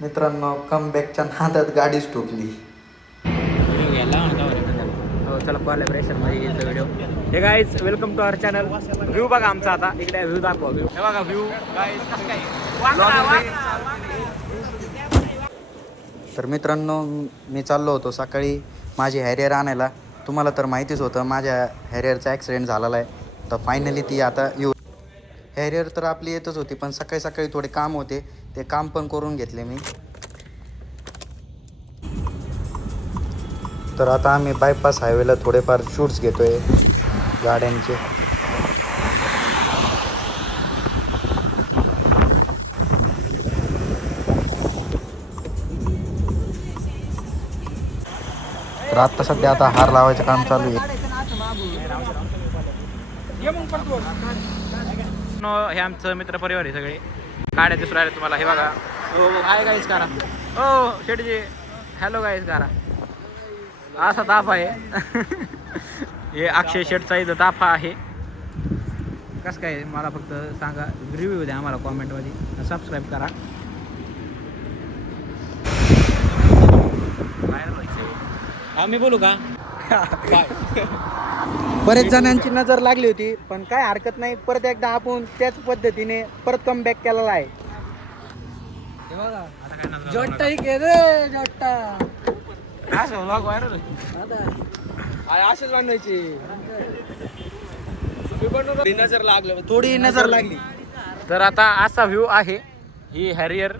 मित्रांनो कमबॅकच्या नादात गाडीच ठोकली. व्हिडिओ घ्यायला हो चला कोलॅबरेशन मध्ये घ्यायचा व्हिडिओ. हे guys welcome to our channel. View बघा आमचा आता इकडे व्ह्यू दाखवा. व्ह्यू हे बघा व्ह्यू गाईज कसं काय. तर मित्रांनो मी चाललो होतो सकाळी माझी हॅरियर आणायला. तुम्हाला तर माहितीच होतं माझ्या हॅरियरचा ॲक्सिडेंट झालेला आहे. तर फायनली ती आता येऊ. हॅरियर तर आपली येतच होती पण सकाळी सकाळी थोडे काम होते ते काम पण करून घेतले मी. तर आता आम्ही बायपास हायवेला थोडेफार शूट्स घेतो आहे गाड्यांचे. तर आत्ता सध्या आता हार लावायचं काम चालू आहे. हे आमचं मित्र परिवार आहे सगळे. गाड्या दिसून राहिले तुम्हाला. हे बघा हो आहे गाईज करा. हो शेटजी हॅलो गाईज करा. असा ताफा आहे. हे अक्षय शेटचा इथं ताफा आहे. कसं काय मला फक्त सांगा. रिव्ह्यू द्या आम्हाला कॉमेंटमध्ये. सबस्क्राईब करा. आम्ही बोलू का. बरेच जणांची नजर लागली होती पण काय हरकत नाही. परत एकदा आपण त्याच पद्धतीने परत कमबॅक केलेला आहे. जोट्टा असेच बनवायची. नजर लागलं थोडी नजर लागली. तर आता असा व्ह्यू आहे. ही हॅरियर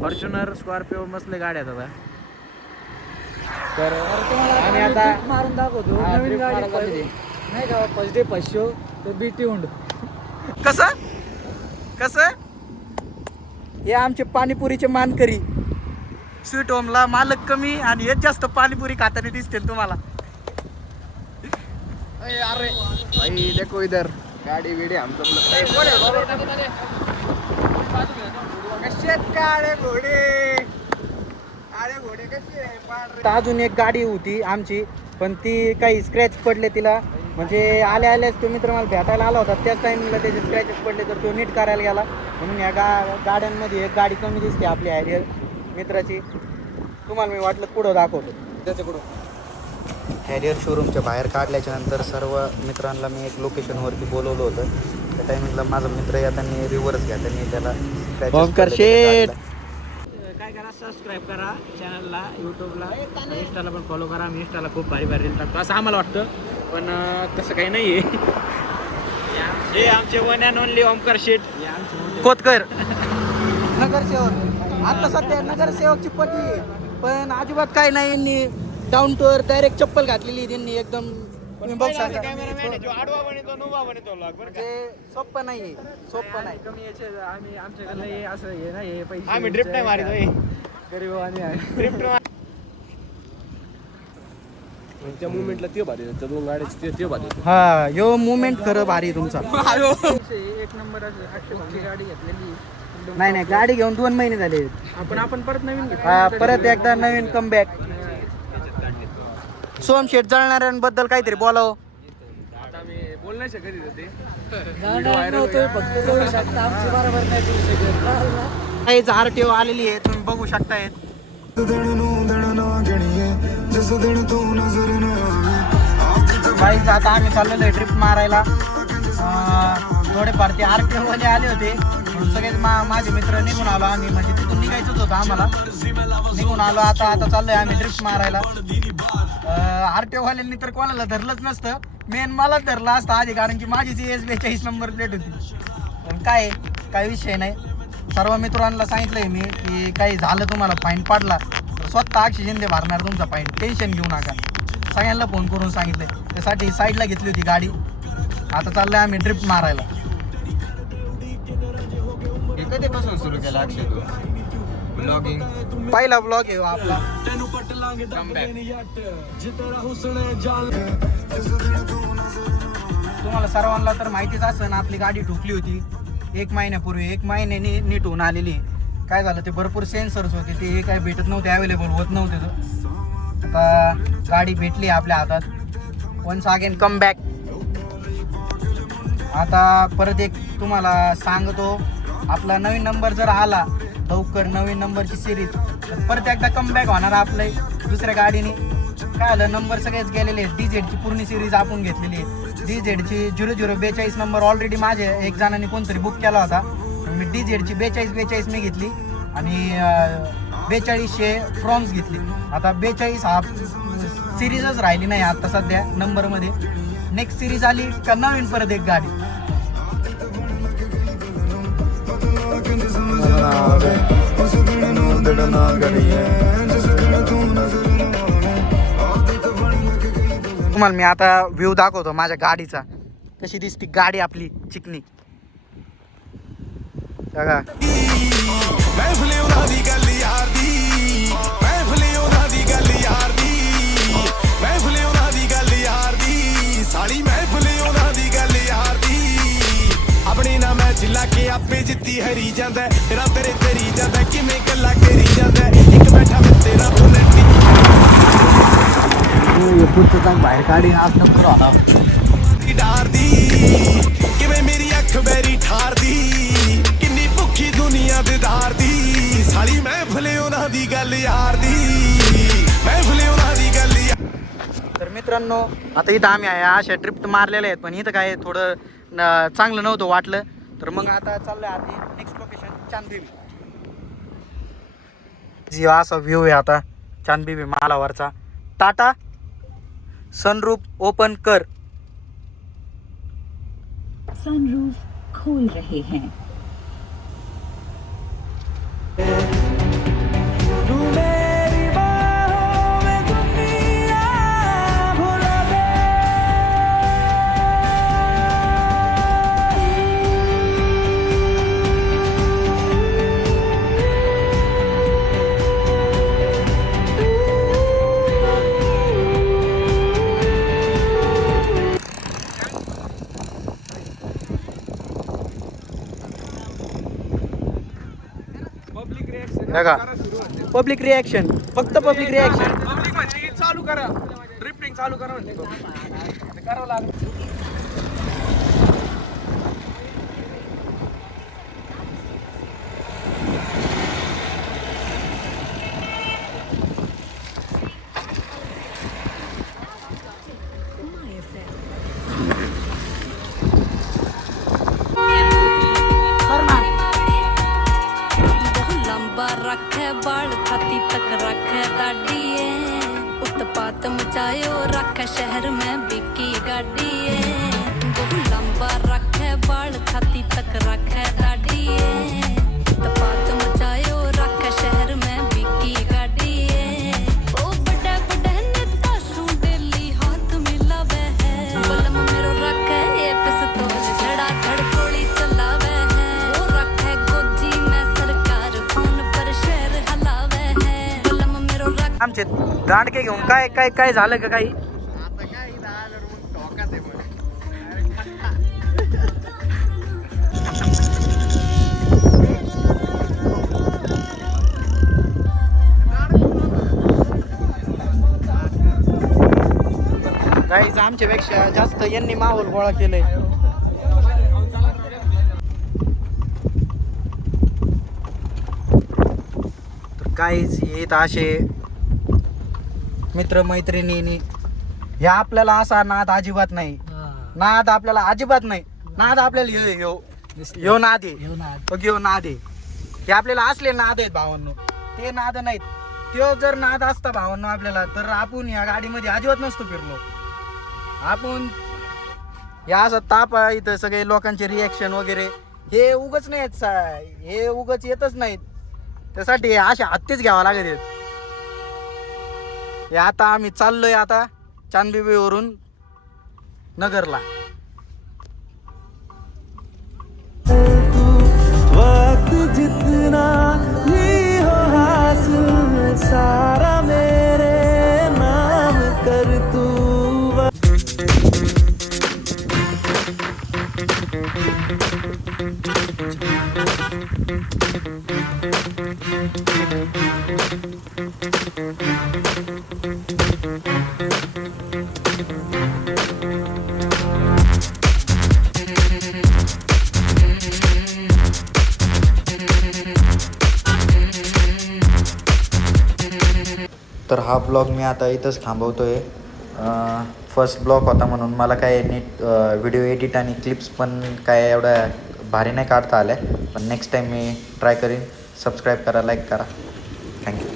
फॉर्च्युनर स्कॉर्पिओ मसले गाड्या आहेत आता. तर आणि आता मारून दाखवतो नवीन गाडी नाही का. फर्स्ट डे फर्स्ट शो तर बीटी हुंड. कसं कसं हे आमचे पाणीपुरीचे मानकरी स्वीट होमला मालक कमी आणि हेच जास्त पाणीपुरी खाताना दिसते तुम्हाला. अरे भाई देखो इधर गाडी बिडी आमचं काळे घोडे. काळे घोडे कसे तर अजून एक गाडी होती आमची पण ती काही स्क्रॅच पडले तिला. म्हणजे आल्याच तो मित्र मला भेटायला आला होता त्याच टाइमला त्याचे स्क्रॅचेस पडले तर तो नीट करायला गेला. म्हणून या गाड्यांमध्ये एक गाडी कमी दिसते आपली हॅरियर मित्राची. तुम्हाला मी वाटलं पुढं दाखवतो. त्याच्याकडून हॅरियर शोरूमच्या बाहेर काढल्याच्या नंतर सर्व मित्रांना मी एक लोकेशनवरती बोलवलं होतं. त्या टायमिंगला माझा मित्र येताना रिव्हर्स घेताना त्याला काय करा सबस्क्राईब करा चॅनलला. यूट्यूबला इंस्टाला पण फॉलो करा. मी इंस्टाला खूप भारी भारी रील टाकतो असं आम्हाला वाटतं पण तसं काही नाही आहे. हे आमचे वन अँड ओनली ओमकार शेट कोतकर नगरसेवक. आता सध्या नगरसेवकची पदवी पण अजिबात काय नाही. यांनी डाऊन टू अर्थ डायरेक्ट चप्पल घातलेली त्यांनी एकदम. तुम्ही बघू शकता म्हणजे सोपं नाही. सोपं नाही. कमी याचे आम्ही आमच्याकडलं हे असं हे नाही हे पैसे आम्ही ड्रिफ्ट नाही मारित. गरीब आणि त्या मुवमेंटला ते भारी त्या दोन गाड्याचे ते भारी. हा यो मुवमेंट खरं भारी आहे तुमचा. एक नंबर अक्षय गाडी घेतलेली. नाही नाही गाडी घेऊन 2 महिने झाले. आपण परत नवीन घेतली. हा परत एकदा नवीन कमबॅक. सोम शेट जळणाऱ्यांबद्दल काहीतरी बोलावं. आता मी बोल नाही शकत ते. फक्त जाऊ शकता आमची बरोबर नाही करू शकत. काहीच आरटीओ आलेली आहे तुम्ही बघू शकताय. आता आम्ही चाललेलो आहे ट्रिप मारायला. थोडेफार ते आरटीओ वाले आले होते सगळेच माझे मित्र निघून आलो आम्ही. म्हणजे तिथून निघायचंच होतं आम्हाला. निघून आलो आता चाललोय आम्ही ट्रिप मारायला. आरटीओ वाल्यांनी तर कोणाला धरलंच नसतं. मेन मलाच धरलं असतं आधी कारण की माझीच ES42 नंबर प्लेट होती. पण काय विषय नाही. सर्व मित्रांना सांगितलंय मी की काही झालं तुम्हाला फाईन पडला तर स्वतः अक्षय शिंदे भरणार तुमचा फाईन. टेन्शन घेऊ नका. सगळ्यांना फोन करून सांगितलंय. त्यासाठी साईडला घेतली होती गाडी. आता चाललोय आम्ही ट्रिप मारायला. हे कधीपासून सुरू केलं अक्षय तू ब्लॉगिंग. पहिला ब्लॉग आहे आपला. तुम्हाला सर्वांना तर माहितीच असेल आपली गाडी ठोकली होती 1 महिन्यापूर्वी. 1 महिन्याने नीट होऊन आलेली. काय झालं ते भरपूर सेन्सर्स होते ते काय भेटत नव्हते. अवेलेबल होत नव्हते. आता गाडी भेटली आपल्या हातात. Once again come back. आता परत एक तुम्हाला सांगतो आपला नवीन नंबर जर आला लवकर नवीन नंबरची सिरीज परत एकदा कमबॅक होणार आपलं दुसऱ्या गाडीने. काय आलं, नंबर सगळेच गेलेले आहेत. DZ ची पूर्ण सिरीज आपण घेतलेली आहे. DZ ची 0042 नंबर ऑलरेडी माझे एक जणांनी कोणतरी बुक केला होता. मी DZ ची 42 मी घेतली आणि 4200 फ्रॉन्स घेतली. आता 42 हा सिरीजच राहिली नाही आता सध्या नंबरमध्ये. नेक्स्ट सिरीज आली का नवीन परत एक गाडी. तुम्हाला मी आता व्ह्यू दाखवतो माझ्या गाडीचा, कशी दिसती गाडी आपली चिकनी बघा. अपनी ना मैच लाके आपे जित्ती हरी जांदा तेरा तेरे तेरी जांदा किवें गल्ला करी जांदा एक बैठा मैं तेरा बुलेटी ये पुस्तकां बाहेर काढी आज नंबर आला डार दी किवें मेरी अख बैरी ठार दी किन्नी भुखी दुनिया दे दार दी साली महफिले उन्हां दी गल यार दी महफिले उन्हां दी गल. तर मित्रांनो आता इथं आम्ही आहे अशा ड्रिफ्ट मारलेले आहेत, पण इथं काय थोडं चांगलं नव्हतं वाटलं. तर मग आता चाललंय आधी नेक्स्ट लोकेशन चांदबिबी. जी असा व्ह्यू आहे आता चांदबिबी मालावरचा. टाटा सनरूफ ओपन कर. सनरूफ खोल रहे हैं. बघा पब्लिक रिॲक्शन, फक्त पब्लिक रिॲक्शन. पब्लिक म्हणजे चालू करा, ड्रिफ्टिंग चालू करा म्हणजे करावं लागलं. रखे बाल छाती तक रखे दाढ़िए उत्पात मचायो रखे शहर में बिकी गाड़िए बहु लंबा रखे बाल छाती तक रखे दाढ़िए उत्पात मचायो रखे शहर में बिकी गाड़िए ओ बड़े बड़े नेता शू डेली हाथ मिलावे है बलम मेरो रखे ये पिस्तौल झड़ा धड़ गोली चलावे है वो रखे गोजी में सरकार फोन पर शहर हलावे है बलम मेरो रखे. आमचे दांडके घेऊन काय काय काय झालं का काही. गाईज आमच्यापेक्षा जास्त यांनी माहोल गोळा केलंय. तर गाईज येत असे मित्रमैत्रिणींनी हे आपल्याला असा नाद अजिबात नाही. नाद आपल्याला अजिबात नाही. नाद आपल्याला ह्यो नाद आहे, ह्यो नाद आहे. हे आपल्याला असले नाद आहेत भावांनो, ते नाद नाहीत. तो जर नाद असता भावांनो आपल्याला, तर आपण या गाडीमध्ये अजिबात नसतो फिरलो. आपण या असं ताप इथं सगळे लोकांचे रिॲक्शन वगैरे हे उगच नाहीत, हे उगच येतच नाहीत. त्यासाठी अशा हत्तीच घ्यावा लागत आहेत. हे आता आम्ही चाललोय आता चांदबिबीवरून नगरला. वक्त जितना ही हो हासिल सारा मेरे नाम कर तू. तर हा ब्लॉग मी आता इथंच थांबवतो आहे. फर्स्ट ब्लॉग होता म्हणून मला काय नीट व्हिडिओ एडिट आणि क्लिप्स पण काय एवढ्या भारी नाही काढता आल्या. पण नेक्स्ट टाईम मी ट्राय करीन. सबस्क्राईब करा, लाईक करा. थँक्यू.